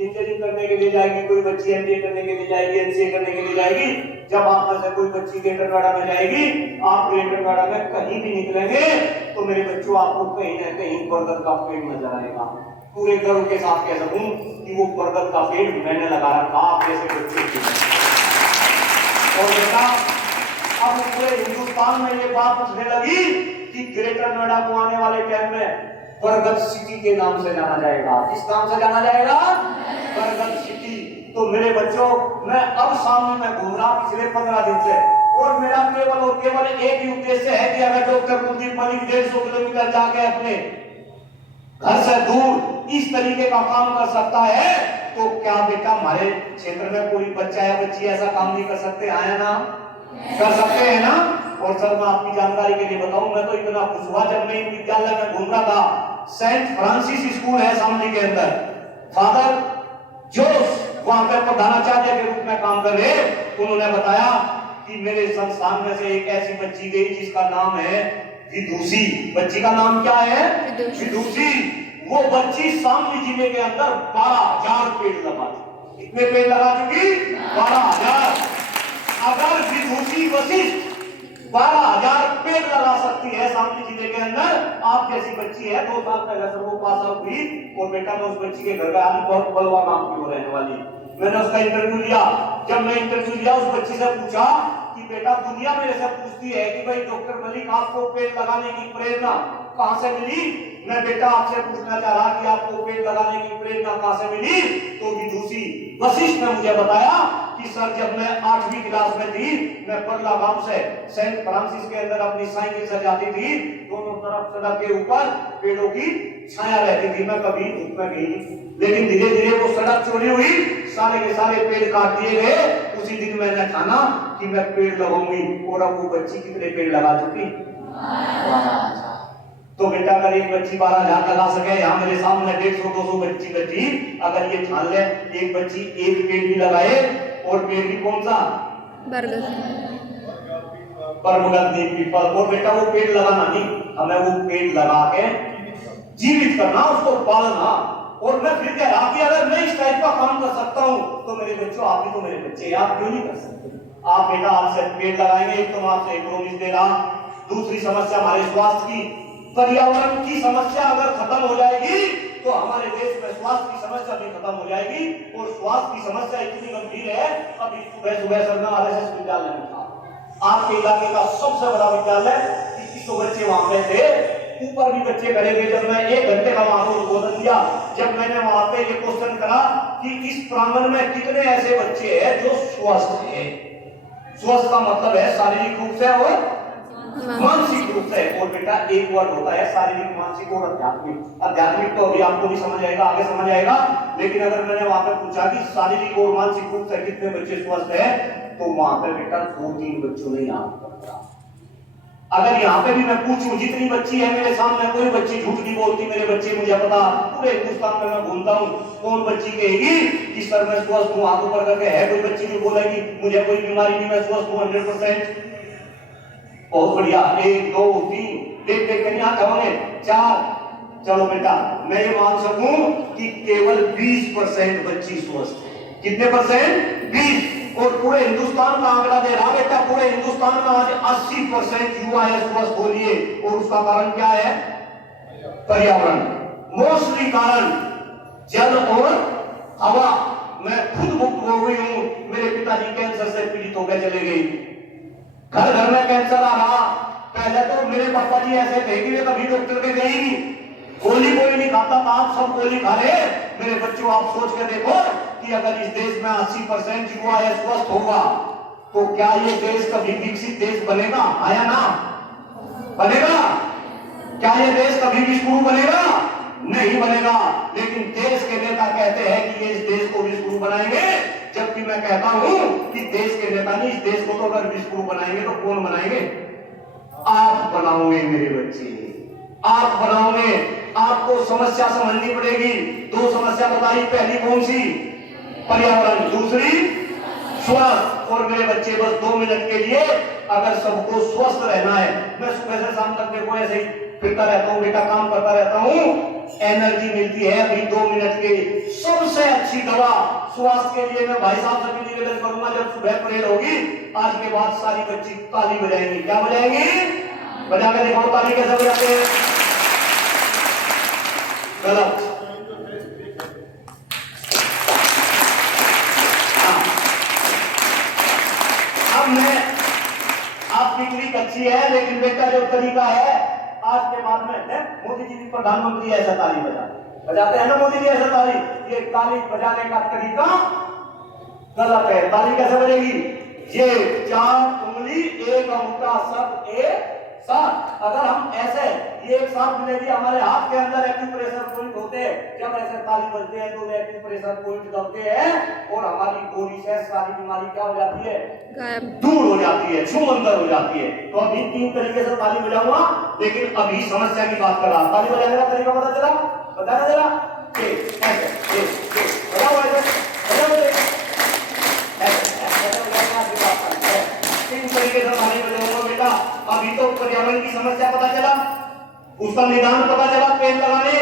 Engineering करने के लिए जाएगी, कोई बच्ची एमबीए करने के लिए जाएगी, एमसीए करने के लिए जाएगी। जब आप में से कोई बच्ची ग्रेटर नोएडा में जाएगी, आप ग्रेटर नोएडा में कहीं भी निकलेंगे तो मेरे बच्चों आपको कहीं ना कहीं बरगद का पेड़ नजर आएगा। पूरे गर्व के साथ कह सकूं कि वो बरगद का पेड़ मैंने लगा रखा आप जैसे बच्चे के। और बेटा अब पूरे हिंदुस्तान में ये बात उठने लगी कि ग्रेटर नोएडा को आने वाले टाइम में बरगद सिटी के नाम से जाना जाएगा। किस नाम से जाना जाएगा? बरगद सिटी। तो मेरे बच्चों, मैं अब सामने में घूम रहा पिछले 15 दिन से, और मेरा केवल और केवल एक ही उद्देश्य है कि अगर डॉक्टर कुलदीप मलिक 150 किलोमीटर जाके अपने घर से दूर इस तरीके का काम कर सकता है, तो क्या बेटा हमारे क्षेत्र में कोई बच्चा या बच्ची ऐसा काम नहीं कर सकते? आया ना, कर सकते हैं ना। और सर मैं आपकी जानकारी के लिए बताऊं, मैं तो इतना खुश हुआ जब मैं विद्यालय में घूम रहा था। सेंट फ्रांसिस स्कूल है शामली के अंदर, फादर जोस वहां पर प्रधानाचार्य के रूप में काम कर रहे। उन्होंने बताया कि मेरे संस्थान में से एक ऐसी बच्ची गई जिसका नाम है विदुषी। बच्ची का नाम क्या है? विदुषी। वो बच्ची शामली जिले के अंदर 12,000 पेड़ लगा चुकी। कितने पेड़ लगा चुकी? 12,000। अगर विदुषी वशिष्ठ 12,000 पेड़ लगा सकती है शामली जिले के अंदर, आप जैसी बच्ची है 2 साल पहले से वो पास आउट हुई, और बेटा मैं उस बच्ची के घर गया, बहुत बलवा नाम की वो रहने वाली। मैंने उसका इंटरव्यू लिया। जब मैं इंटरव्यू लिया, उस बच्ची से पूछा कि बेटा दुनिया मेरे से पूछती है कि भाई डॉक्टर मलिक आपको पेड़ लगाने की प्रेरणा कहां से मिली? मैं बेटा आपसे पूछना चाह रहा कि आपको पेड़ लगाने की प्रेरणा कहां से मिली? तो विदुषी वशिष्ठ ने मुझे बताया कि सर जब मैं 8वीं क्लास में थी, मैं पगला गांव से सेंट फ्रांसिस के अंदर अपनी साइकिल से जाती थी, दोनों तरफ सड़क के ऊपर पेड़ों की छाया रहती थी, मैं कभी धूप में गई नहीं। लेकिन धीरे धीरे वो सड़क चौड़ी हुई, सारे के सारे पेड़ काट दिए गए। उसी दिन मैंने ठाना कि मैं पेड़ लगाऊंगी, और अब वो बच्ची कितने पेड़ लगा चुकी? तो बेटा अगर एक बच्ची 12,000 लगा सके, यहाँ मेरे सामने 150-200 बच्ची बैठी, अगर ये ठान ले एक बच्ची एक पेड़ भी लगाए, और पेड़ भी कौन सा? बरगद नीम पीपल। और बेटा वो पेड़ लगाना नहीं, हमें वो पेड़ लगा के जीवित करना, उसको पालना। और मैं फिर कह रहा कि अगर मैं इस टाइप का काम कर सकता हूं, तो मेरे बच्चों आप भी तो मेरे बच्चे, आप क्यों नहीं कर सकते? आप बेटा आपसे पेड़ लगाएंगे, एक तो मैं आपसे एक प्रोमिस दे रहा। दूसरी समस्या हमारे स्वास्थ्य की, पर्यावरण की समस्या अगर खत्म हो जाएगी तो हमारे देश में स्वास्थ्य की समस्या भी खत्म हो जाएगी। और स्वास्थ्य की समस्या इतनी गंभीर है, अभी सुबह सुबह सर मैं आरएसएस विद्यालय में था, आपके इलाके का सबसे बड़ा विद्यालय, 2100 बच्चे वहां पे थे, ऊपर भी बच्चे करेंगे। जब मैं 1 घंटे का वहां पर उद्बोधन दिया, जब मैंने वहां पे ये क्वेश्चन करा कि इस प्रांगण में कितने ऐसे बच्चे हैं जो स्वस्थ है। स्वस्थ का मतलब है शारीरिक रूप से और मानसिक रूप से। और बेटा एक वर्ड होता है शारीरिक, मानसिक और आध्यात्मिक। आध्यात्मिक तो अभी आपको नहीं समझ आएगा, आगे समझ आएगा। लेकिन अगर मैंने वहां पर पूछा कि शारीरिक और मानसिक रूप से कितने बच्चे स्वस्थ हैं, तो वहां पर बेटा 2-3 बच्चों ने याद करता। अगर यहाँ पे भी मैं पूछूं जितनी बच्ची है मेरे सामने, कोई बच्ची झूठ नहीं बोलती, मेरे बच्चे मुझे पता, पूरे हिंदुस्तान में मैं घूमता हूँ, कौन बच्ची कहेगी कि सर मैं स्वस्थ हूँ? हाथ ऊपर करके है कोई बच्ची जो बोलेगी मुझे कोई बीमारी नहीं, मैं स्वस्थ हूँ 100%? बहुत बढ़िया। 1 2 3 देख देख कर यहाँ जाओगे 4। चलो बेटा मैं ये मान सकूं कि केवल 20% बच्ची स्वस्थ है। कितने परसेंट? 20। और पूरे हिंदुस्तान का आंकड़ा दे रहा बेटा, पूरे हिंदुस्तान में आज 80% युवा है स्वस्थ हो लिए। और उसका कारण क्या है? पर्यावरण। मोस्टली कारण जल और हवा। मैं खुद मुक्त हो गई हूं, मेरे पिताजी कैंसर से पीड़ित होकर चले गए, घर घर में कैंसर आ रहा। पहले तो मेरे पापा जी ऐसे थे कि वे कभी डॉक्टर के गए ही नहीं, गोली कोई नहीं खाता था, आप सब गोली खा रहे। मेरे बच्चों आप सोच के देखो कि अगर इस देश में 80% युवा स्वस्थ होगा, तो क्या ये देश कभी विकसित देश बनेगा? आया ना? बनेगा? क्या ये देश कभी विश्वगुरु बनेगा? नहीं बनेगा। लेकिन देश के नेता कहते हैं कि ये इस देश को विश्वगुरु बनाएंगे, जबकि मैं कहता हूं कि देश के नेता नहीं, इस देश को तो अगर विश्वगुरु बनाएंगे तो कौन बनाएंगे? आप बनाओगे मेरे बच्चे, आप बनाओगे। आपको समस्या समझनी पड़ेगी। 2 समस्या बताई, पहली कौन सी? पर्यावरण, दूसरी स्वस्थ। और मेरे बच्चे बस 2 मिनट के लिए, अगर सबको स्वस्थ रहना है, मैं सुबह से शाम तक देखो ऐसे ही फिरता रहता हूँ बेटा, काम करता रहता हूँ, एनर्जी मिलती है। अभी 2 मिनट के सबसे अच्छी दवा स्वास्थ्य के लिए मैं भाई साहब से भी निवेदन करूंगा, जब सुबह परेड होगी आज के बाद सारी बच्ची ताली बजाएंगी। क्या बजाएंगी? बजा के देखो ताली कैसे बजाते हैं। गलत। अब मैं, आपकी ट्रिक अच्छी है लेकिन बेटा जो तरीका है आज के बाद में मोदी जी भी प्रधानमंत्री ऐसा ताली बजाते हैं ना, मोदी जी ऐसा ताली, ये ताली बजाने का तरीका गलत है। ताली कैसे बजेगी? ये 4 उंगली एक अंगूठा सब एक साथ, अगर हम ऐसे ये एक साथ मिलेगी, हमारे हाथ के अंदर एक्यूप्रेशर पॉइंट होते हैं, जब ऐसे ताली बजते हैं तो वे एक्यूप्रेशर पॉइंट दबते हैं और हमारी गोली से सारी बीमारी क्या हो जाती है? दूर हो जाती है, छूमंतर हो जाती है। तो अभी 3 तरीके से ताली बजाऊंगा, लेकिन अभी समस्या की बात कर रहा हूं। ताली बजाने का तरीका पता चला? बताना जरा। बेटा अभी तो पर्यावरण की समस्या पता चला, उसका निदान पता चला पेड़ लगाने